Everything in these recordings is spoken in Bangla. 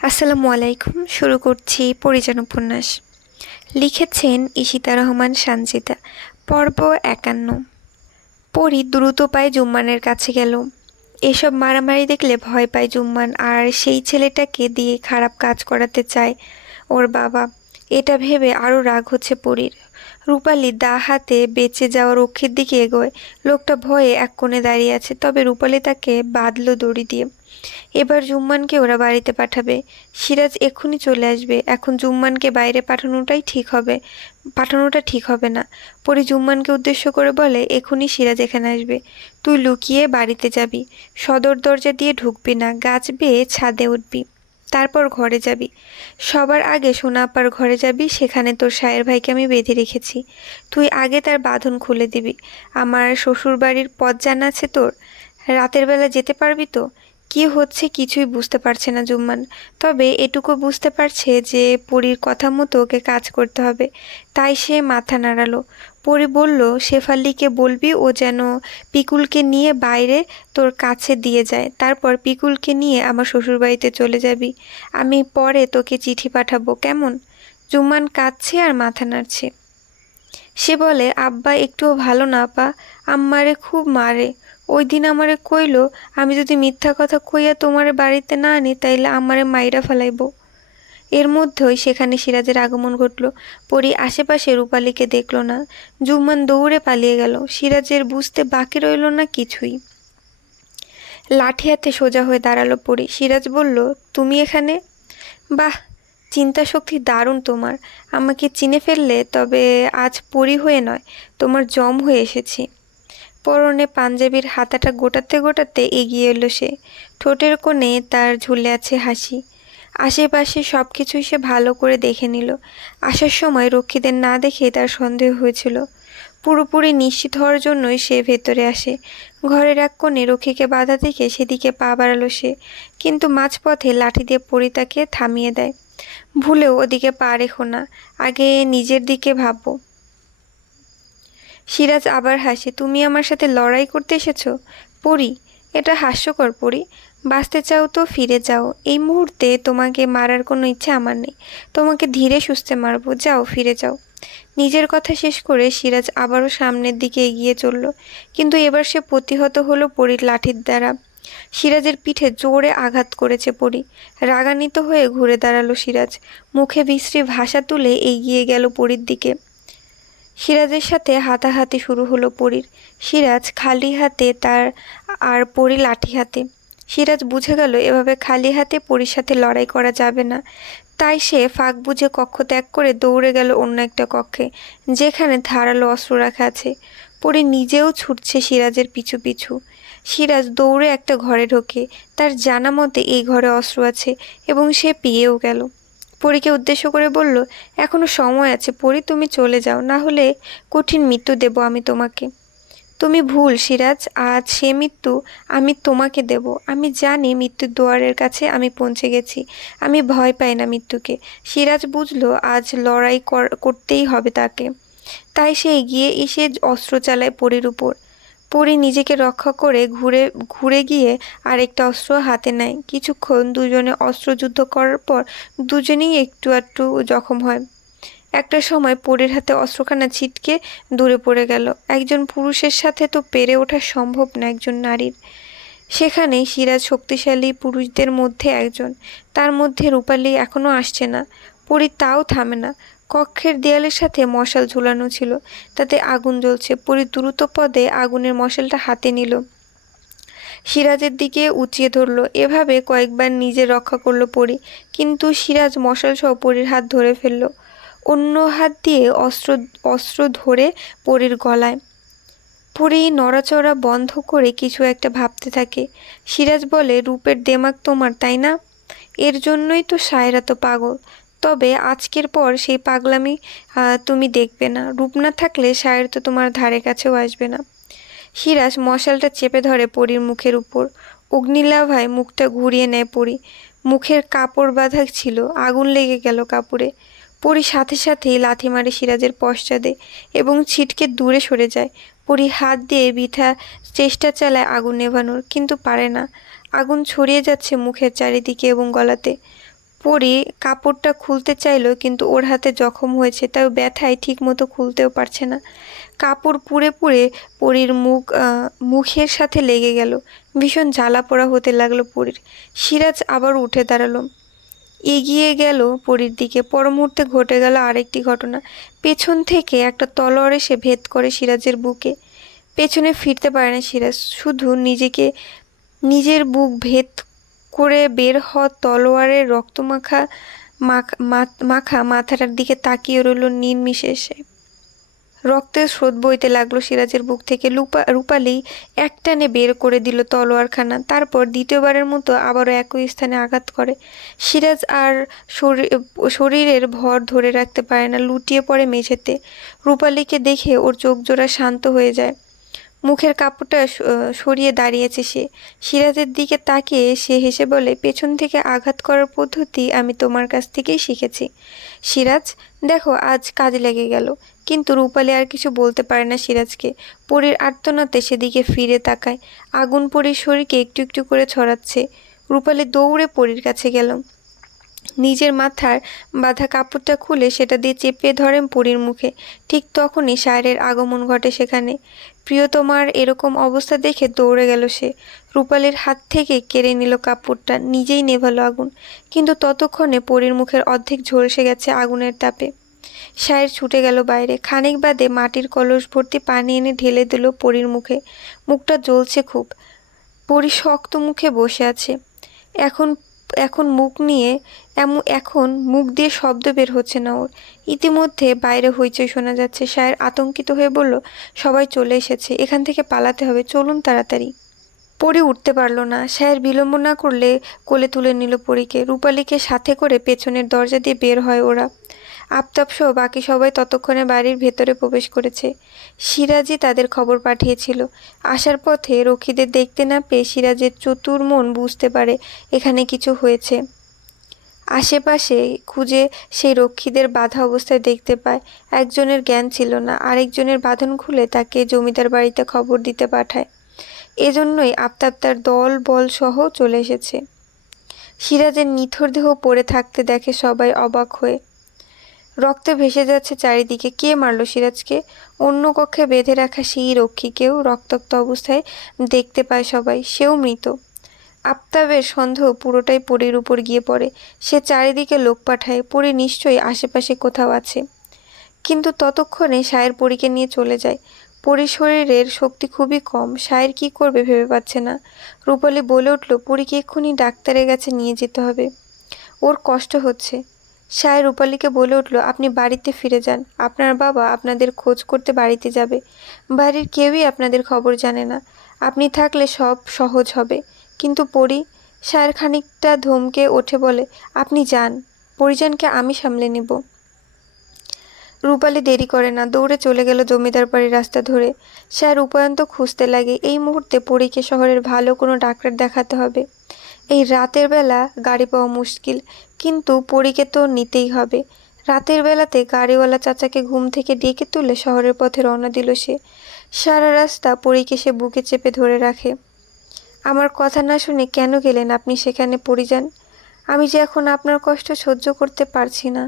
আসসালামু আলাইকুম। শুরু করছি পরিজন উপন্যাস। লিখেছেন ঈশিতা রহমান সানজিদা। পর্ব ৫১। পরি দ্রুত পায়ে জুম্মানের কাছে গেল। এসব মারামারি দেখলে ভয় পায় জুম্মান, আর সেই ছেলেটাকে দিয়ে খারাপ কাজ করাতে চায় ওর বাবা। এটা ভেবে আরও রাগ হচ্ছে পরীর। রূপালি দা হাতে বেঁচে যাওয়া রক্ষীর দিকে এগোয়। লোকটা ভয়ে এক কোণে দাঁড়িয়ে আছে, তবে রূপালি তাকে বাঁধল দড়ি দিয়ে। এবার জুম্মানকে ওরা বাড়িতে পাঠাবে। সিরাজ এক্ষুনি চলে আসবে। এখন জুম্মানকে বাইরে পাঠানোটা ঠিক হবে না। পরে জুম্মানকে উদ্দেশ্য করে বলে, এক্ষুনি সিরাজ এখানে আসবে। তুই লুকিয়ে বাড়িতে যাবি, সদর দরজা দিয়ে ঢুকবি না, গাছ বেয়ে ছাদে উঠবি, তারপর ঘরে যাবি। সবার আগে সোনা আপার ঘরে যাবি, সেখানে তোর সায়ের ভাইকে আমি বেঁধে রেখেছি। তুই আগে তার বাঁধন খুলে দিবি। আমার শ্বশুর বাড়ির পথ জানা আছে তোর? রাতের বেলা যেতে পারবি তো? কি হচ্ছে কিছুই বুঝতে পারছে না জুম্মান, তবে এটুকু বুঝতে পারছে যে পরীর কথা মতো ওকে কাজ করতে হবে। তাই সে মাথা নাড়ালো। পরী বলল, শেফালিকে বলবি ও যেন পিকুলকে নিয়ে বাইরে তোর কাছে দিয়ে যায়, তারপর পিকুলকে নিয়ে আমার শ্বশুরবাড়িতে চলে যাবি। আমি পরে তোকে চিঠি পাঠাবো, কেমন? জুম্মান কাঁদছে আর মাথা নাড়ছে। সে বলে, আব্বা একটুও ভালো না আপা, আম্মারে খুব মারে। ওই দিন আমারে কইলো, আমি যদি মিথ্যা কথা কইয়া তোমারে বাড়িতে না আনি তাইলে আমারে মাইরা ফেলাইব। এর মধ্যেই সেখানে সিরাজের আগমন ঘটল। পরী আশেপাশে রূপালীকে দেখল না। জুম্মান দৌড়ে পালিয়ে গেল। সিরাজের বুঝতে বাকি রইল না কিছুই। লাঠি হাতে সোজা হয়ে দাঁড়ালো পরী। সিরাজ বলল, তুমি এখানে? বাহ, চিন্তা শক্তি দারুণ তোমার। আমাকে চিনে ফেললে, তবে আজ পরী হয়ে নয়, তোমার জম হয়ে এসেছি। পরনে পাঞ্জাবির হাতাটা গোটাতে গোটাতে এগিয়ে এলো সে। ঠোঁটের কোণে তার ঝুলে আছে হাসি। আশেপাশে সব কিছুই সে ভালো করে দেখে নিল। আসার সময় রক্ষীদের না দেখে তার সন্দেহ হয়েছিল। পুরোপুরি নিশ্চিত হওয়ার জন্যই সে ভেতরে আসে। ঘরের এক কোণে রক্ষীকে বাধা দেখে সেদিকে পা বাড়ালো সে, কিন্তু মাঝপথে লাঠি দিয়ে পরী তাকে থামিয়ে দেয়। ভুলেও ওদিকে পা রেখো না, আগে নিজের দিকে ভাবো। সিরাজ আবার হাসে। তুমি আমার সাথে লড়াই করতে এসেছো? পরী, এটা হাস্যকর পরী। বাঁচতে চাও তো ফিরে যাও। এই মুহূর্তে তোমাকে মারার কোনো ইচ্ছা আমার নেই। তোমাকে ধীরে সুস্থে মারবো, যাও ফিরে যাও। নিজের কথা শেষ করে সিরাজ আবারও সামনের দিকে এগিয়ে চলল, কিন্তু এবার সে প্রতিহত হলো পরীর লাঠির দ্বারা। সিরাজের পিঠে জোরে আঘাত করেছে পরী। রাগান্বিত হয়ে ঘুরে দাঁড়ালো সিরাজ। মুখে বিশ্রী ভাষা তুলে এগিয়ে গেল পরীর দিকে। সিরাজের সাথে হাতাহাতি শুরু হলো পরীর। সিরাজ খালি হাতে আর পরী লাঠি হাতে। সিরাজ বুঝে গেল এভাবে খালি হাতে পরীর সাথে লড়াই করা যাবে না। তাই সে ফাঁক বুঝে কক্ষ ত্যাগ করে দৌড়ে গেল অন্য একটা কক্ষে, যেখানে ধারালো অস্ত্র রাখা আছে। পরী নিজেও ছুটছে সিরাজের পিছু পিছু। সিরাজ দৌড়ে একটা ঘরে ঢোকে। তার জানা মতে এই ঘরে অস্ত্র আছে, এবং সে পেয়েও গেল। পরীকে উদ্দেশ্য করে বলল, এখনো সময় আছে পরী, তুমি চলে যাও, না হলে কঠিন মৃত্যু দেব আমি তোমাকে। তুমি ভুল সিরাজ, আজ সে মৃত্যু আমি তোমাকে দেব। আমি জানি মৃত্যুর দুয়ারের কাছে আমি পৌঁছে গেছি। আমি ভয় পাই না মৃত্যুকে। সিরাজ বুঝলো আজ লড়াই করতেই হবে তাকে। তাই সে এগিয়ে এসে অস্ত্র চালায় পরীর উপর। পরী নিজেকে রক্ষা করে ঘুরে ঘুরে গিয়ে আরেকটা অস্ত্র হাতে নেয়। কিছুক্ষণ দুজনে অস্ত্রযুদ্ধ করার পর দুজনেই একটু একটু জখম হয়। একটা সময় পরীর হাতে অস্ত্রখানা ছিটকে দূরে পড়ে গেল। একজন পুরুষের সাথে তো পেরে ওঠা সম্ভব না একজন নারীর। সেখানেই সিরাজ শক্তিশালী পুরুষদের মধ্যে একজন। তার মধ্যে রূপালী এখনো আসছে না। পরী তাও থামে না। কক্ষের দেয়ালের সাথে মশাল ঝুলানো ছিল, তাতে আগুন জ্বলছে। পরী দ্রুত পদে আগুনের মশালটা হাতে নিল, সিরাজের দিকে উঁচিয়ে ধরল। এভাবে কয়েকবার নিজে রক্ষা করলো পরী, কিন্তু সিরাজ মশাল সহ পরীর হাত ধরে ফেলল। অন্য হাত দিয়ে অস্ত্র ধরে পরীর গলায়। পরী নড়াচড়া বন্ধ করে কিছু একটা ভাবতে থাকে। সিরাজ বলে, রূপের দেমাক তোমার, তাই না? এর জন্যই তো সায়রা তো পাগল। তবে আজকের পর সেই পাগলামি তুমি দেখবে না। রূপ না থাকলে সায়ের তো তোমার ধারে কাছেও আসবে না। সিরাজ মশালটা চেপে ধরে পরীর মুখের উপর। অগ্নিলাভায় মুখটা ঘুরিয়ে নেয় পরী। মুখের কাপড় বাঁধা ছিল, আগুন লেগে গেল কাপড়ে। পরী সাথে সাথেই লাথি মারে সিরাজের পশ্চাদে এবং ছিটকে দূরে সরে যায়। পরী হাত দিয়ে বৃথা চেষ্টা চালায় আগুন নেভানোর, কিন্তু পারে না। আগুন ছড়িয়ে যাচ্ছে মুখের চারিদিকে এবং গলাতে। পরি কাপড়টা খুলতে চাইলো, কিন্তু ওর হাতে জখম হয়েছে, তাই ও ব্যথায় ঠিক মতো খুলতেও পারছে না। কাপড় পুড়ে পুড়ে পরীর মুখের সাথে লেগে গেল। ভীষণ জ্বালা পোড়া হতে লাগলো পরীর। সিরাজ আবার উঠে দাঁড়ালো, এগিয়ে গেল পরীর দিকে। পর মুহূর্তে ঘটে গেল আরেকটি ঘটনা। পেছন থেকে একটা তলোয়ার এসে ভেদ করে সিরাজের বুকে। পেছনে ফিরতে পারে না সিরাজ, শুধু নিজের বুক ভেদ করে বের হওয়া তলোয়ারের রক্তমাখা মাখা মাথাটার দিকে তাকিয়ে রইল নির্বিশেষে। রক্তের স্রোত বইতে লাগলো সিরাজের বুক থেকে। রূপালী একটানে বের করে দিল তলোয়ারখানা, তারপর দ্বিতীয়বারের মতো আবারও একই স্থানে আঘাত করে। সিরাজ আর শরীরের ভর ধরে রাখতে পারে না, লুটিয়ে পড়ে মেঝেতে। রূপালীকে দেখে ওর চোখ জোড়া শান্ত হয়ে যায়। মুখের কাপড়টা সরিয়ে দাঁড়িয়েছে সে। সিরাজের দিকে তাকিয়ে সে হেসে বলে, পেছন থেকে আঘাত করার পদ্ধতি আমি তোমার কাছ থেকেই শিখেছি সিরাজ। দেখো আজ কাজে লেগে গেল। কিন্তু রূপালী আর কিছু বলতে পারে না সিরাজকে। পরীর আর্তনাদে সেদিকে ফিরে তাকায়। আগুন পরীর শরীরকে একটু একটু করে ছড়াচ্ছে। রূপালী দৌড়ে পরীর কাছে গেল। নিজের মাথার বাঁধা কাপড়টা খুলে সেটা দিয়ে চেপে ধরেন পরীর মুখে। ঠিক তখনই সায়রের আগমন ঘটে সেখানে। প্রিয়তমার এরকম অবস্থা দেখে দৌড়ে গেল সে। রূপালীর হাত থেকে কেড়ে নিল কাপড়টা, নিজেই নেভালো আগুন। কিন্তু ততক্ষণে পরীর মুখের অর্ধেক ঝলসে গেছে আগুনের তাপে। সায়ের ছুটে গেল বাইরে। খানিক বাদে মাটির কলস ভর্তি পানি এনে ঢেলে দিল পরীর মুখে। মুখটা জ্বলছে খুব। পরী শক্ত মুখে বসে আছে। এখন এখন মুখ নিয়ে এখন মুখ দিয়ে শব্দ বের হচ্ছে না ওর। ইতিমধ্যে বাইরে হইচই শোনা যাচ্ছে। সায়ের আতঙ্কিত হয়ে বলল, সবাই চলে এসেছে, এখান থেকে পালাতে হবে, চলুন তাড়াতাড়ি। পরী উঠতে পারল না। সায়ের বিলম্ব না করলে কোলে তুলে নিল পরীকে। রূপালীকে সাথে করে পেছনের দরজা দিয়ে বের হয় ওরা। আফতাব সহ বাকি সবাই ততক্ষণে বাড়ির ভেতরে প্রবেশ করেছে। সিরাজই তাদের খবর পাঠিয়েছিল। আসার পথে রক্ষীদের দেখতে না পেয়ে সিরাজের চতুর মন বুঝতে পারে এখানে কিছু হয়েছে। আশেপাশে খুঁজে সেই রক্ষীদের বাঁধা অবস্থায় দেখতে পায়। একজনের জ্ঞান ছিল না, আরেকজনের বাঁধন খুলে তাকে জমিদার বাড়িতে খবর দিতে পাঠায়। এজন্যই আফতাব তার দল বল সহ চলে এসেছে। সিরাজের নিথর দেহ পড়ে থাকতে দেখে সবাই অবাক হয়ে। রক্তে ভেসে যাচ্ছে চারিদিকে। কে মারল সিরাজকে? অন্য কক্ষে বেঁধে রাখা সেই রক্ষীকেও রক্তাক্ত অবস্থায় দেখতে পায় সবাই, সেও মৃত। আফতাবের সন্দেহ পুরোটাই পরীর উপর গিয়ে পড়ে। সে চারিদিকে লোক পাঠায়, পরী নিশ্চয়ই আশেপাশে কোথাও আছে। কিন্তু ততক্ষণে সায়ের পরীকে নিয়ে চলে যায়। পরীর শরীরের শক্তি খুবই কম, সায়ের কি করবে ভেবে পাচ্ছে না। রূপালী বলে উঠল, পরীকে এক্ষুনি ডাক্তারের কাছে নিয়ে যেতে হবে, ওর কষ্ট হচ্ছে। সায়ের রূপালীকে বলে উঠল, আপনি বাড়িতে ফিরে যান, আপনার বাবা আপনাদের খোঁজ করতে বাড়িতে যাবে। বাড়ির কেউই আপনাদের খবর জানে না, আপনি থাকলে সব সহজ হবে। কিন্তু পরী? সায়ের খানিকটা ধমকে ওঠে বলে, আপনি যান, পরিজনকে আমি সামলে নেব। রূপালী দেরি করে না, দৌড়ে চলে গেল জমিদার বাড়ির রাস্তা ধরে। সায়ের উপায়ন্ত খুঁজতে লাগে। এই মুহূর্তে পরীকে শহরের ভালো কোনো ডাক্তার দেখাতে হবে। এই রাতের বেলা গাড়ি পাওয়া মুশকিল, কিন্তু পরীকে তো নিতেই হবে। রাতের বেলাতে গাড়িওয়ালা চাচাকে ঘুম থেকে ডেকে তুলে শহরের পথে রওনা দিল সে। সারা রাস্তা পরীকে সে বুকে চেপে ধরে রাখে। আমার কথা না শুনে কেন গেলেন আপনি সেখানে পরিযান? আমি যে এখন আপনার কষ্ট সহ্য করতে পারছি না।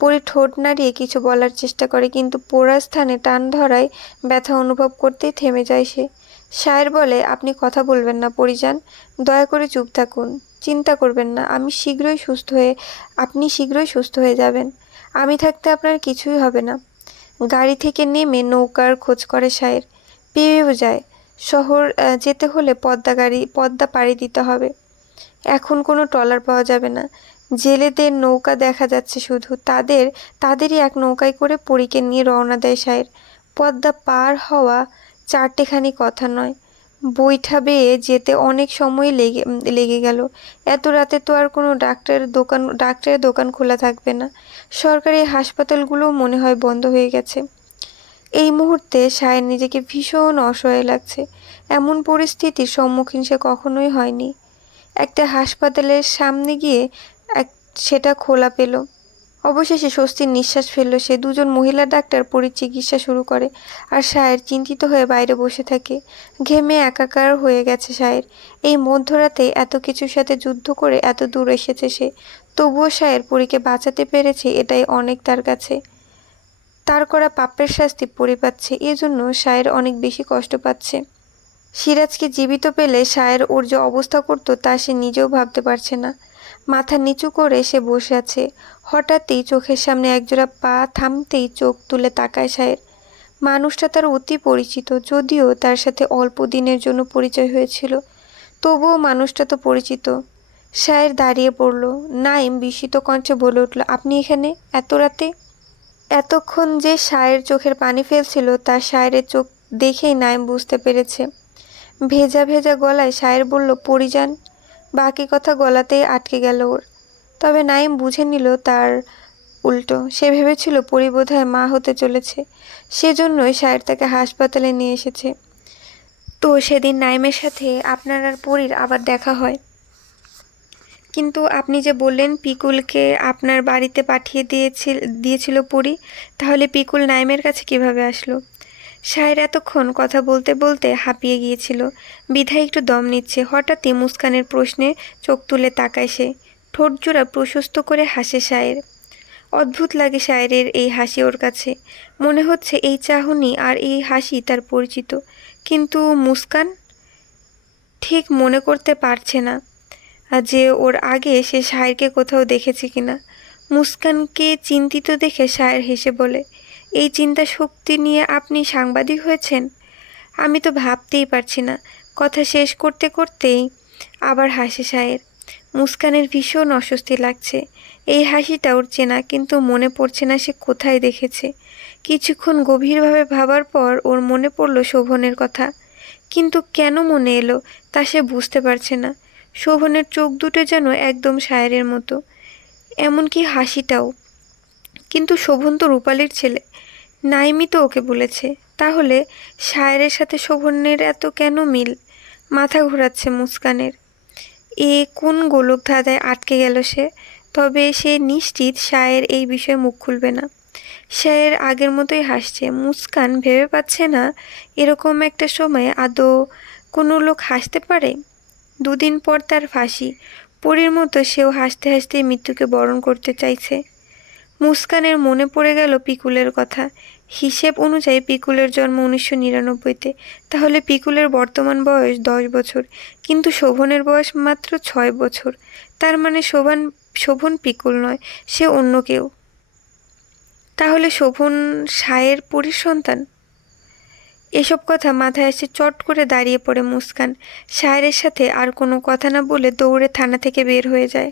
পরী ঠোঁট নাড়িয়ে কিছু বলার চেষ্টা করে, কিন্তু পোড়া স্থানে টান ধরায় ব্যথা অনুভব করতেই থেমে যায় সে। সায়ের বলে, আপনি কথা বলবেন না পরিযান, দয়া করে চুপ থাকুন, চিন্তা করবেন না, আপনি শীঘ্রই সুস্থ হয়ে যাবেন। আমি থাকতে আপনার কিছুই হবে না। গাড়ি থেকে নেমে নৌকার খোঁজ করে সায়ের। পেয়েও যায়। শহর যেতে হলে পদ্মা পাড়ি দিতে হবে। এখন কোনো ট্রলার পাওয়া যাবে না। জেলেদের নৌকা দেখা যাচ্ছে শুধু। তাদেরই এক নৌকায় করে পরীকে নিয়ে রওনা দেয় সায়ের। পদ্মা পার হওয়া চারটেখানি কথা নয়। বৈঠা বেয়ে যেতে অনেক সময় লেগে গেল। এত রাতে তো আর কোনো ডাক্তারের দোকান খোলা থাকবে না। সরকারি হাসপাতালগুলোও মনে হয় বন্ধ হয়ে গেছে। এই মুহূর্তে সায়ের নিজেকে ভীষণ অসহায় লাগছে। এমন পরিস্থিতির সম্মুখীন সে কখনোই হয়নি। একটা হাসপাতালের সামনে গিয়ে সেটা খোলা পেল। অবশেষে স্বস্তির নিঃশ্বাস ফেলল সে। দুজন মহিলা ডাক্তার পরীর চিকিৎসা শুরু করে, আর সায়ের চিন্তিত হয়ে বাইরে বসে থাকে। ঘেমে একাকার হয়ে গেছে সায়ের। এই মধ্যরাতে এত কিছুর সাথে যুদ্ধ করে এত দূর এসেছে সে, তবুও সায়ের পরীকে বাঁচাতে পেরেছে, এটাই অনেক তার কাছে। তার করা পাপের শাস্তি পরি পাচ্ছে, এজন্য সায়ের অনেক বেশি কষ্ট পাচ্ছে। সিরাজকে জীবিত পেলে সায়ের ওর যে অবস্থা করতো তা সে নিজেও ভাবতে পারছে না। মাথা নিচু করে সে বসে আছে। হঠাৎই চোখের সামনে একজোড়া পা থামতেই চোখ তুলে তাকায় সায়ের। মানুষটা তার অতি পরিচিত, যদিও তার সাথে অল্প দিনের জন্য পরিচয় হয়েছিল, তবুও মানুষটা তো পরিচিত। সায়ের দাঁড়িয়ে পড়ল। নাইম বিস্মিত কণ্ঠে বলে উঠল, আপনি এখানে এত রাতে? এতক্ষণ যে সায়ের চোখের পানি ফেলছিল তা সায়ের চোখ দেখেই নাইম বুঝতে পেরেছে। ভেজা ভেজা গলায় সায়ের বলল, পরিযান। বাকি কথা গলাতেই আটকে গেল ওর। তবে নাইম বুঝে নিল তার উল্টো। সে ভেবেছিল পরি বোধহয় মা হতে চলেছে, সেজন্যই সায়ের তাকে হাসপাতালে নিয়ে এসেছে। তো সেদিন নাইমের সাথে আপনার আর পরির আবার দেখা হয়। কিন্তু আপনি যে বললেন পিকুলকে আপনার বাড়িতে পাঠিয়ে দিয়েছিল পরি, তাহলে পিকুল নাইমের কাছে কিভাবে আসলো? সায়ের এতক্ষণ কথা বলতে বলতে হাঁপিয়ে গিয়েছিল, বিধায় একটু দম নিচ্ছে। হঠাৎই মুস্কানের প্রশ্নে চোখ তুলে তাকায় সে। ঠোঁট জোড়া প্রশস্ত করে হাসে সায়ের। অদ্ভুত লাগে সায়েরের এই হাসি ওর কাছে। মনে হচ্ছে এই চাহনি আর এই হাসি তার পরিচিত, কিন্তু মুস্কান ঠিক মনে করতে পারছে না যে ওর আগে সে সায়েরকে কোথাও দেখেছে কিনা। মুস্কানকে চিন্তিত দেখে সায়ের হেসে বলে, এই চিন্তা শক্তি নিয়ে আপনি সাংবাদিক হয়েছেন? আমি তো ভাবতেই পারছি না। কথা শেষ করতে করতেই আবার হাসে সায়ের। মুস্কানের ভীষণ অস্বস্তি লাগছে। এই হাসিটা ওর চেনা, কিন্তু মনে পড়ছে না সে কোথায় দেখেছে। কিছুক্ষণ গভীরভাবে ভাবার পর ওর মনে পড়ল শোভনের কথা, কিন্তু কেন মনে এলো তা সে বুঝতে পারছে না। শোভনের চোখ দুটো যেন একদম সায়েরের মতো, এমনকি হাসিটাও। কিন্তু শোভন তো রূপালীর ছেলে, নাইমই তো ওকে বলেছে। তাহলে সায়েরের সাথে শোভনের এত কেন মিল? মাথা ঘোরাচ্ছে মুস্কানের। এ কোন গোলক ধাঁধায় আটকে গেল সে? তবে সে নিশ্চিত সায়ের এই বিষয়ে মুখ খুলবে না। সায়ের আগের মতোই হাসছে। মুস্কান ভেবে পাচ্ছে না এরকম একটা সময়ে আদৌ কোনো লোক হাসতে পারে। দুদিন পর তার ফাঁসি। পরীর মতো সেও হাসতে হাসতে মৃত্যুকে বরণ করতে চাইছে। মুস্কানের মনে পড়ে গেল পিকুলের কথা। হিসেব অনুযায়ী পিকুলের জন্ম 1999-তে। তাহলে পিকুলের বর্তমান বয়স 10 বছর, কিন্তু শোভনের বয়স মাত্র 6 বছর। তার মানে শোভন পিকুল নয়, সে অন্য কেউ। তাহলে শোভন সায়ের পরীর সন্তান? এসব কথা মাথায় এসে চট করে দাঁড়িয়ে পড়ে মুস্কান। সায়েরের সাথে আর কোনো কথা না বলে দৌড়ে থানা থেকে বের হয়ে যায়।